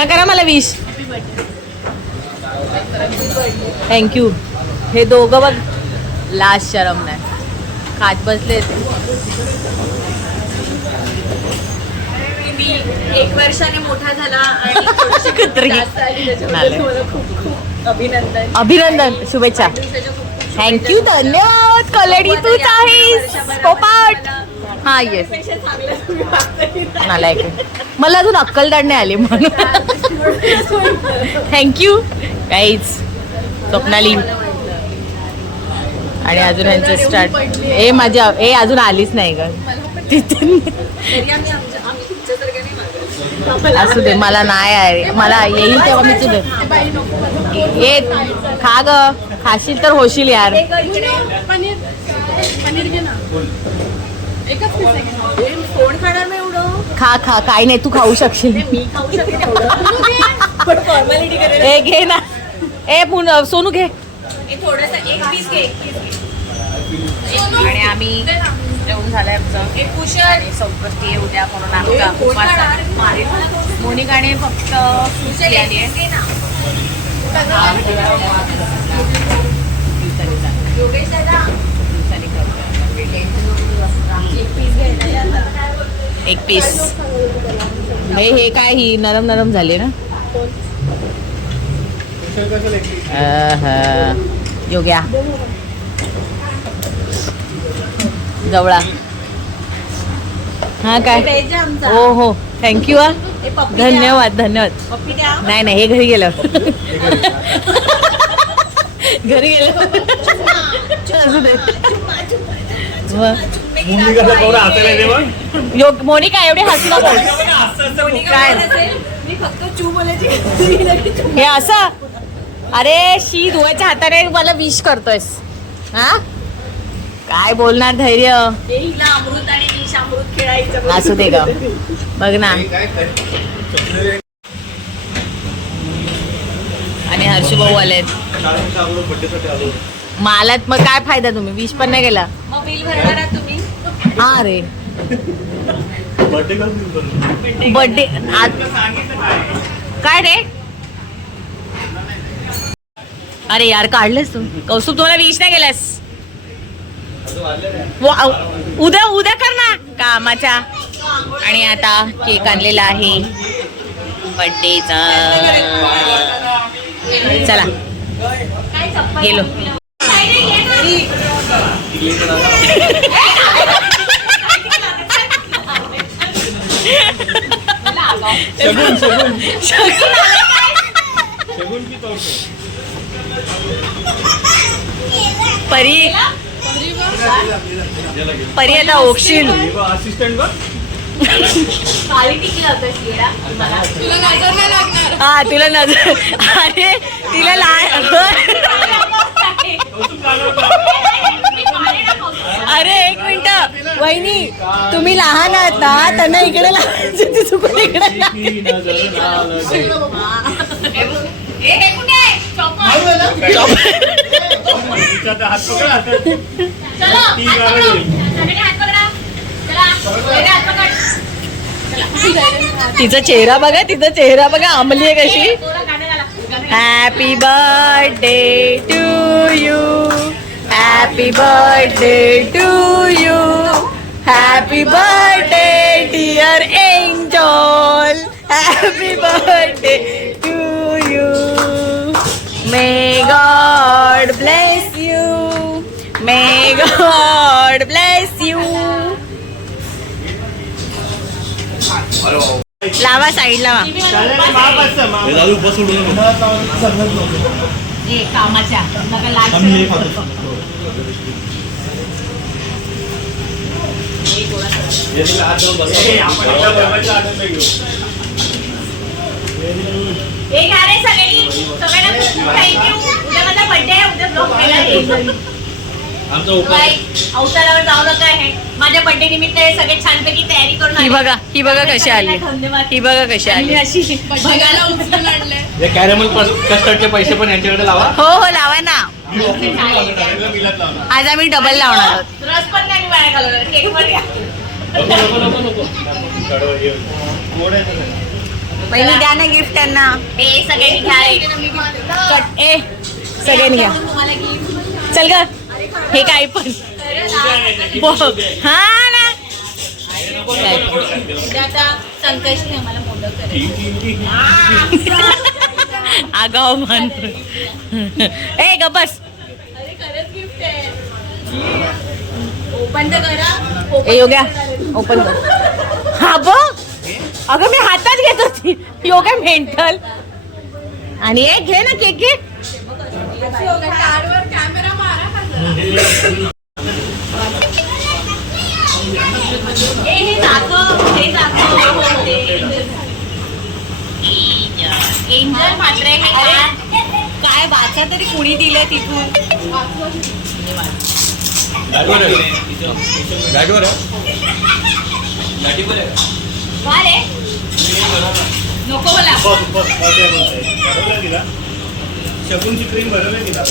पुन्हा करा मला विश. थँक्यू. हे दोघं बघ लास्ट शरम नाही खात बसले. मी 1 वर्षाने मोठा झाला आणि खूप खूप अभिनंदन. अभिनंदन, शुभेच्छा. थँक्यू, धन्यवाद. कॉलेडी तूच आहेस पोपाट. हा येस मला मला अजून अक्कलदाड नाही आली म्हणून. थँक्यू काहीच. स्वप्नाली आणि अजून यांचं स्टार्ट. ए माझ्या ए अजून आलीच नाही ग तिथून. असू दे मला नाही आहे. मला येईल तेव्हा मी तुझं ये खा ग. खाशील तर होशील यार. कोण खाणार नाही एवढं. खा खा काही नाही तू खाऊ शकशील. मी खाऊ शकते पण फॉर्मॅलिटी करेल. ए घे ना. ए सोनू घे. थोडस एक पीस घे. आणि आम्ही जेवण झालंय आमचं. एक कुशल संपत्ती उद्या म्हणून आमचा मोनिकाने फक्त सुशी आली आहे. योगेश दादा एक पीस. हे काय ही नरम नरम झाले ना. योग्या जवळा. हा काय हो हो थँक्यू. धन्यवाद धन्यवाद. नाही नाही हे घरी गेलं. घरी गेलं. असू दे. मोनिका एवढे हसू नको. काय मी फक्त चू बोलायची. हे असं अरे शी धुवायच्या हाताने मला विश करतोयस. हा काय बोलणार धैर्य. अमृत आणि निशामृत खेळायचं. असू दे ग बघ ना. आणि हर्षू भाऊ आलेत. मला मग काय फायदा. तुम्ही विश पण नाही केला. मग बिल भरणार आहात तुम्ही. हा रे बर्थडे काय रे. अरे यार काढलंस तू. कौस्तुभ तुम्हाला विश नाही केलास. उद्या उद्या कर ना कामाच्या. आणि आता केक आणलेला आहे बर्थडेचा. चला गेलो. परी परी आता ओक्षील. हा तुला नजर. अरे तिला अरे एक मिनिट वहिनी तुम्ही लहान आहात ना त्यांना इकडे लावायचं. चुकून इकडे तिचा चेहरा बघा. तिचा चेहरा बघा अंमली आहे कशी. Happy birthday to you. Happy birthday to you. Happy birthday dear angel. Happy birthday to you. May God bless you. May God bless you. लावा साईड लावा. कामाच्या अवतारावर जाऊ नका. आहे माझ्या बर्थडे निमित्त सगळे छानपैकी तयारी करून. ही बघा ही बघा कशी आली. ही बघा कशी आली. अशी कॅरेमल कस्टर्डचे पैसे पण यांच्याकडे लावा. हो हो लावा ना. आज आम्ही डबल लावणार आहोत. रस पण नाही बाहेर घालवणार. केक पण घ्या. पहिली द्या ना गिफ्ट त्यांना. ए सगळ्यांनी घ्या रे. ए सगळ्यांनी घ्या. चल ग हे काय पण हा ना. संकष्टी आम्हाला मोदक आगाव म्हण. ए ग बस. अरे खरंच गिफ्ट आहे. ओपन तर करा. ए योग्या ओपन कर. हा बघ अगं मी हातात घेत होती. योग्या मेंटल. आणि एक घे ना केक घे. कार्डवर कॅमेरा मारा का जरा. हे दाखव हे दाखव. एंजल मात्र काय वाचा तरी कुणी दिलं तिथून. नको बोला. शगुनची क्रीम भरवली तिला.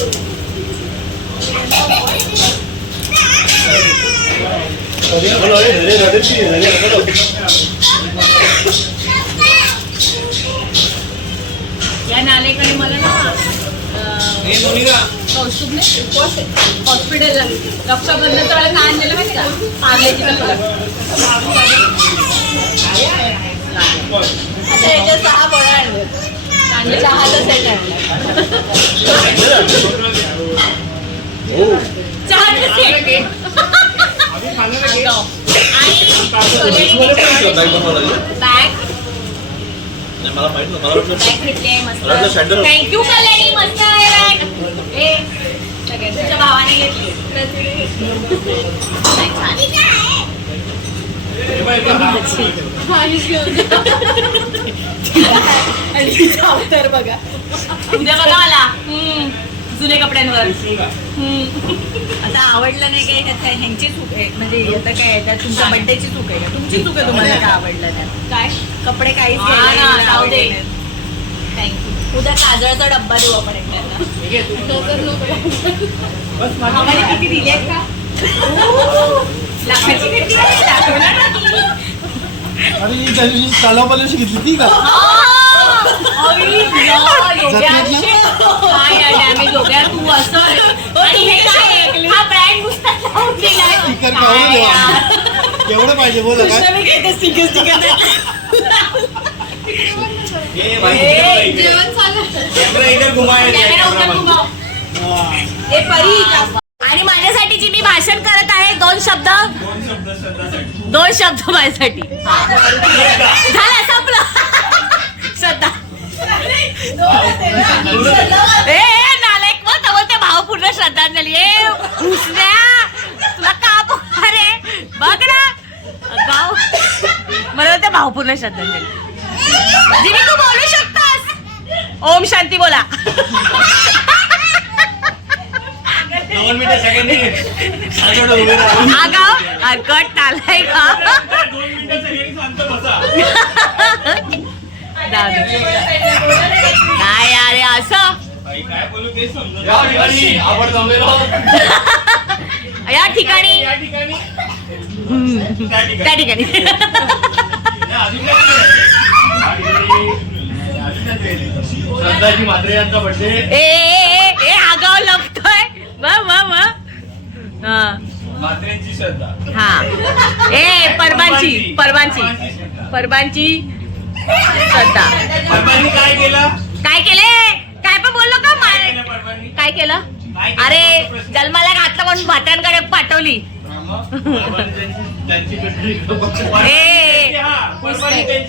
या नालेकडे मला ना कौस्तुभने हॉस्पिटलला रक्षाबंधनचं वेळेला काय आणलेलं माहिती का? पार्लेची कलर. आता याच्या 6 बळा आणले. चहाचा सेट आणला. चहाचा सेट. बॅग मला माहित नव्हतं. थँक्यू कल्याणी. मस्त आहे बॅग. ए तुझ्या भावाने घेतली. अवतार बघा. उद्या बघा मला जुने कपड्यांवर. आता आवडलं नाही काय ह्यात काय ह्यांची चूक आहे म्हणजे आता काय त्यात तुमच्या बड्डेची चूक आहे का? तुमची चूक आहे. तुम्हाला काय आवडलं त्यात काय कपडे काहीच थँक्यू. उद्या काजळचा डब्बा देऊ आपण एकट्याला. आम्हाला किती दिले आहेत का? लाखाची किती चालावशी घेतली ती का? तू असं आणि हे काय हा ब्रँड नुसता लावून दिलाय. एवढं पाहिजे बोला काय? जेवण चालू. आणि माझ्यासाठी जी मी भाषण करत आहे 2 शब्द माझ्यासाठी. झालं संपलं. श्रद्धा ए नालायक मग बोलते भावपूर्ण श्रद्धांजली. ए हुसन्या तुला का अरे बघ ना गाव मला बोलते भावपूर्ण श्रद्धांजली. जिनी तू बोलू शकतोस. ओम शांती बोला. 2 मिनिटं सगळ्यांनी आगाव गट आलाय का? 2 मिनिटं सगळ्यांनी शांत बसा. काय अरे असं काय बोलू तेच समजत. आवड जमलेलो या ठिकाणी या ठिकाणी त्या ठिकाणी श्रद्धाजी म्हात्रे यांचा बर्थडे. ए आगाव लपतोय. म्हात्रेंची श्रद्धा. हा ए परबांची श्रद्धा. परबांनी काय केलं? काय केले? काय पण बोललो का? परबांनी काय केलं? अरे जन्माला घातलं म्हणून भात्यांकडे पाठवली. त्यांची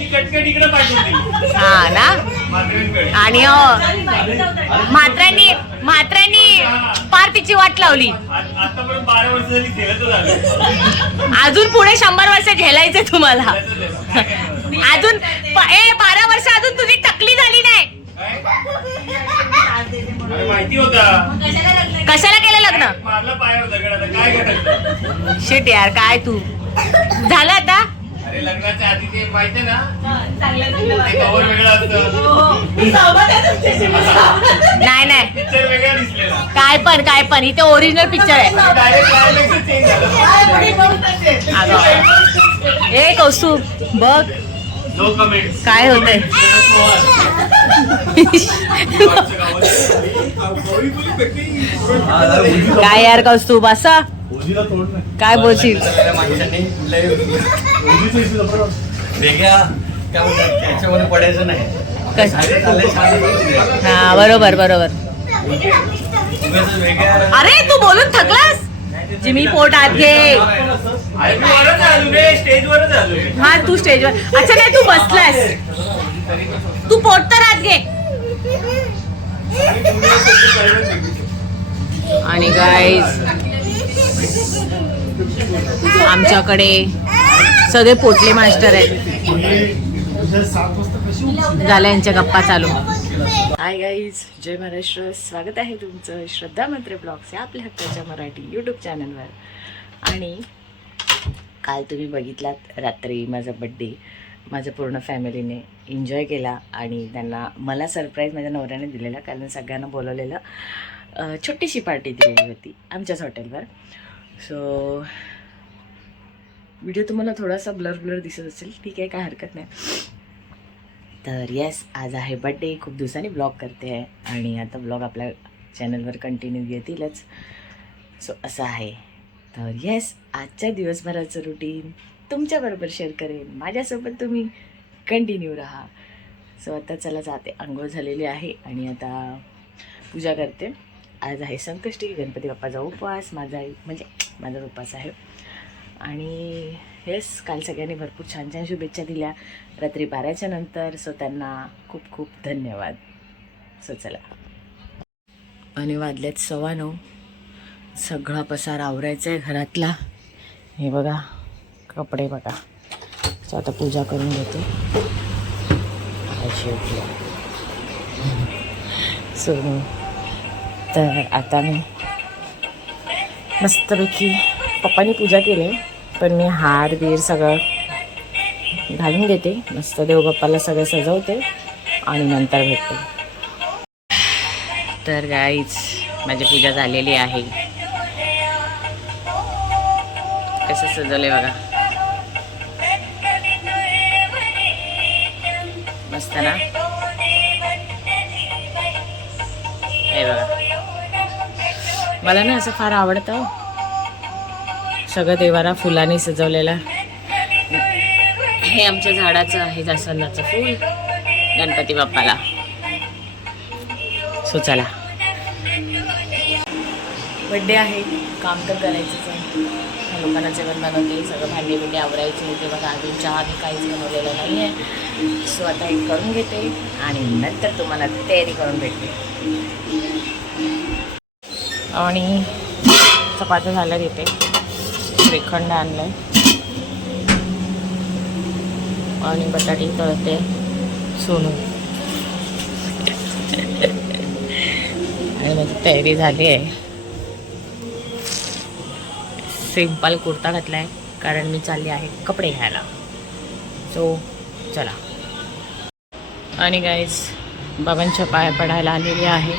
कटकट इकडे पाठवली. हा ना. आणि म्हात्र्यांनी पार तिची वाट लावली. आतापर्यंत 12 वर्ष झाली झेलत झालं. अजून पुढे 100 वर्ष झेलायचे तुम्हाला. अजून 12 वर्ष अजून तुझी टकली झाली नाही. माहिती होता. कशाला केलं लग्न? मारला पायावर दगड. काय करायचं? शिट यार काय तू झालं आता. अरे लग्नाच्या आधी ते माहिती ना कवर वेगळं असतं. नाही पिक्चर वेगळा दिसलेला. काय पण इथे ओरिजिनल पिक्चर आहे. डायरेक्ट क्लायमॅक्स चेंज झालं. ए कौस्तुभ बघ नो कमेंट्स. काय होतंय? काय यार कौस्तुभ असं ओजीला तोड नाही. काय बोलशील? वेगळ्या काय म्हणतात त्याच्यामध्ये पडायचं नाही. कश- साधे चालले, साधे बोलले. हा बरोबर बरोबर. उगाच वेगळ्या अरे तू बोलून थकलास? जिमी पोट आत घे. वरच आलो रे, स्टेजवरच आलो रे. हा तू स्टेजवर. अच्छा नाही तू बसलास. तू पोट तर आत घे. आणि गाईज आमच्याकडे सगळे पोटले मास्टर आहेत. उद्या 7 वाजता कशी उठशील? झाल्या यांच्या गप्पा चालू. हाय गाईज, जय महाराष्ट्र. स्वागत आहे तुमचं श्रद्धा मंत्रे ब्लॉग्स या आपल्या हक्काच्या मराठी यूट्यूब चॅनलवर. आणि काल तुम्ही बघितलात रात्री माझा बड्डे माझ्या पूर्ण फॅमिलीने एन्जॉय केला. आणि त्यांना मला सरप्राईज माझ्या नवऱ्याने दिलेला, कारण सगळ्यांना बोलवलेलं. छोटीशी पार्टी दिलेली होती आमच्याच हॉटेलवर. सो व्हिडिओ तुम्हाला थोडासा ब्लर ब्लर दिसत असेल, ठीक आहे, काय हरकत नाही. तर येस, आज आहे बड्डे. खूप दिवसांनी ब्लॉग करते आहे आणि आता ब्लॉग आपल्या चॅनलवर कंटिन्यू येतीलच. सो असं आहे. तर येस, आजच्या दिवसभराचं रुटीन तुमच्याबरोबर शेअर करेन. माझ्यासोबत तुम्ही कंटिन्यू राहा. सो आता चला जाते. आंघोळ झालेली आहे आणि आता पूजा करते. आज आहे संकष्टी, गणपती बाप्पाचा उपवास. माझा उपवास आहे. आणि हेच काल सगळ्यांनी भरपूर छान छान शुभेच्छा दिल्या रात्री 12च्या नंतर. सो त्यांना खूप खूप धन्यवाद. सो चला. आणि वाजल्यात 9:15. सगळा पसार आवरायचा आहे घरातला. हे बघा, कपडे बघा. सो आता पूजा करून घेते. सो तर आता मी मस्तपैकी पप्पानी पूजा केली, पण मी हार बीर सगळं घालून घेते. मस्त देवबाप्पाला सगळं सजवते आणि नंतर भेटते. तर गाईज माझी पूजा झालेली आहे. कसं सजवलंय बघा, मस्त ना. हे बघा, मला ना असं फार आवडतं सगळं देवारा फुलांनी सजवलेला. हे आमच्या झाडाचं आहे जास्वंदाचं फूल गणपती बाप्पाला. सो चला, बड्डे आहे, काम तर करायचंच आहे. लोकांना जेवण बनवते, सगळं भांडी बिंडी आवरायचे होते बघा. अजून चहा बी काहीच बनवलेलं नाही आहे. सो आता हे करून घेते आणि नंतर तुम्हाला तयारी करून भेटते. आणि चपात्या झाल्या घेते. श्रीखंड आणलं आहे आणि बटाटी तळते. सोनू आणि माझी तयारी झाली आहे. सिंपल कुर्ता घातला आहे कारण मी चालली आहे कपडे घ्यायला. सो चला. आणि गाईज बाबांच्या पाय पडायला आलेली आहे.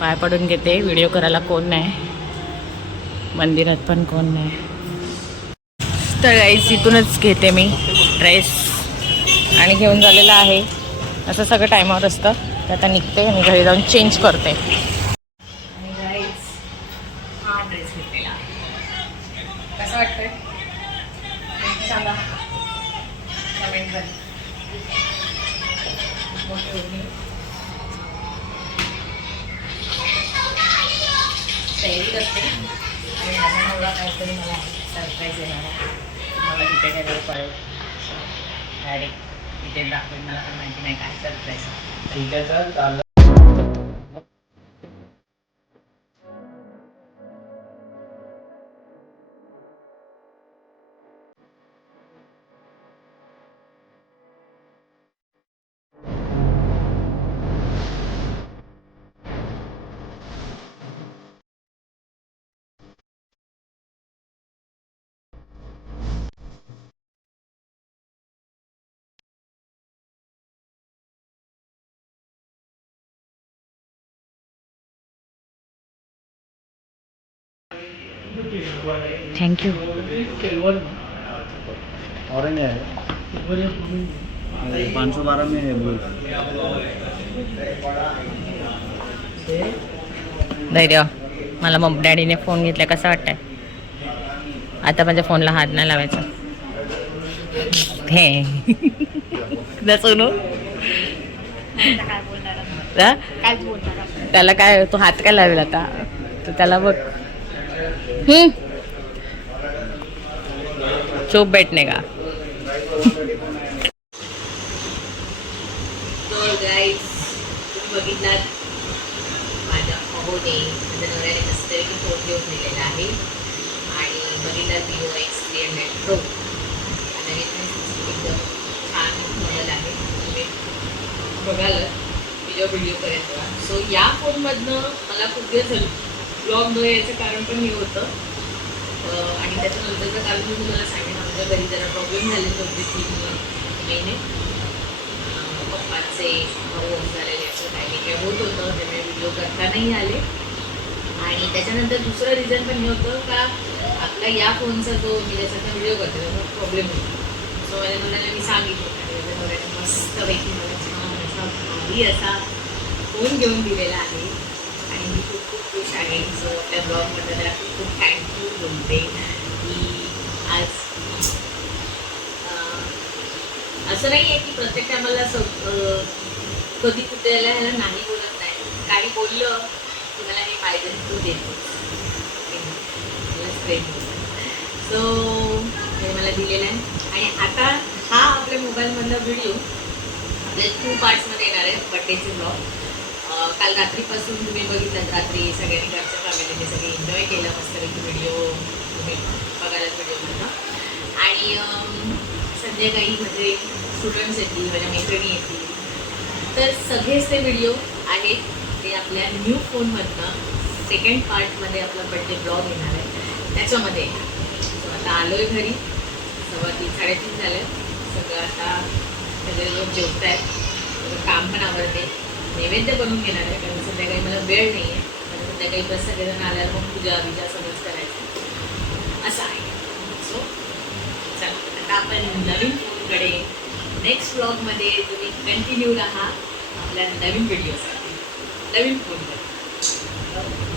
पाय पडून घेते. व्हिडिओ करायला कोण नाही, मंदिरात पण कोण नाही. तर गाईज इथूनच घेते मी ड्रेस आणि घेऊन झालेलं आहे. असं सगळं टायमावर असतं. तर आता निघते आणि घरी जाऊन चेंज करते. आणि गाईज हा ड्रेस घेतलेला कसं वाटतंय सांगा कमेंटमध्ये. मोठी होती तयारी करते आणि माझा नवरा काहीतरी मला सरप्राईज देणार आहे. मला तिथे काय वेळ पडेल डायरेक्ट तिथे दाखवेल. मला पण माहिती नाही काय सरप्राईज. ठीक आहे सर, चालेल. थँक्यू. ऑरेंज आहे. 512 में है बोल. धैर्य. मला मग डॅडीने फोन घेतला, कसं वाटतंय? आता माझ्या फोनला हात नाही लावायचा. हे ना सोनू, त्याला काय, तो हात काय लावेल आता, तर त्याला बघ. चुप बैठने का. गाईज तुम्ही बघितलात माझ्या अहोने माझ्या नवऱ्याने मस्तपैकी फोन घेऊन दिलेला आहे आणि बघितलात Vivo X300 Pro नवीन एकदम छान मॉडेल आहे. तुम्ही बघाल व्हिडिओ व्हिडिओपर्यंत. सो या फोनमधनं मला खूप दिवस झालं ब्लॉग न यायचं कारण पण हे होतं आणि त्याच्यानंतरचं कारण मी तुम्हाला सांगेन. आमच्या घरी जरा प्रॉब्लेम झाले होते 3 महिने. पप्पांचे भाऊ झालेले असं काही काय होत होतं, त्यामुळे व्हिडिओ करता नाही आले. आणि त्याच्यानंतर दुसरं रिझन पण हे होतं का आपला या फोनचा जो मी ज्याच्यातनं व्हिडिओ करते त्याचा प्रॉब्लेम होतो. सो माझ्या नवऱ्याला मी सांगितलं आणि माझ्या नवऱ्याने मस्तपैकी मला छान असा भारी असा फोन घेऊन दिलेला आहे आणि मी खूप खूप खुश आहे. सो त्या ब्लॉगमध्ये त्याला खूप खूप थँक्यू बोलते की आज असं नाही आहे की प्रत्येक टायमाला कधी कुठल्याला ह्याला नाही बोलत नाही. काही बोललं की मला हे पाहिजे तू देतो प्रेम. सो हे मला दिलेलं आहे आणि आता हा आपल्या मोबाईलमधला व्हिडिओ आपल्या 2 पार्ट्समध्ये येणार आहे. बड्डेचे ब्लॉग काल रात्रीपासून तुम्ही बघितलं, रात्री सगळ्यांनी घरच्या फॅमिलीने सगळे एन्जॉय केला मस्तपैकी व्हिडिओ तुम्ही बघायला व्हिडिओमधला. आणि संध्याकाळी म्हणजे स्टुडंट्स येतील, माझ्या मैत्रिणी येतील, तर सगळेच ते व्हिडिओ आहेत ते आपल्या न्यू फोनमधनं सेकंड पार्टमध्ये आपला बड्डे ब्लॉग येणार आहे त्याच्यामध्ये. सो आता आलो आहे घरी, 3:30 झालं. सगळं आता सगळे लोक जेवत आहेत, काम पण आवडते, नैवेद्य बनवून घेणार आहे कारण संध्याकाळी मला वेळ नाही आहे. कारण संध्याकाळी बस सगळेजण आल्यावर मग पूजा सगळंच करायचं असं आहे. सो चला आता आपण नवीन फोनकडे नेक्स्ट ब्लॉगमध्ये तुम्ही कंटिन्यू राहा आपल्या नवीन व्हिडिओसाठी नवीन फोनमध्ये.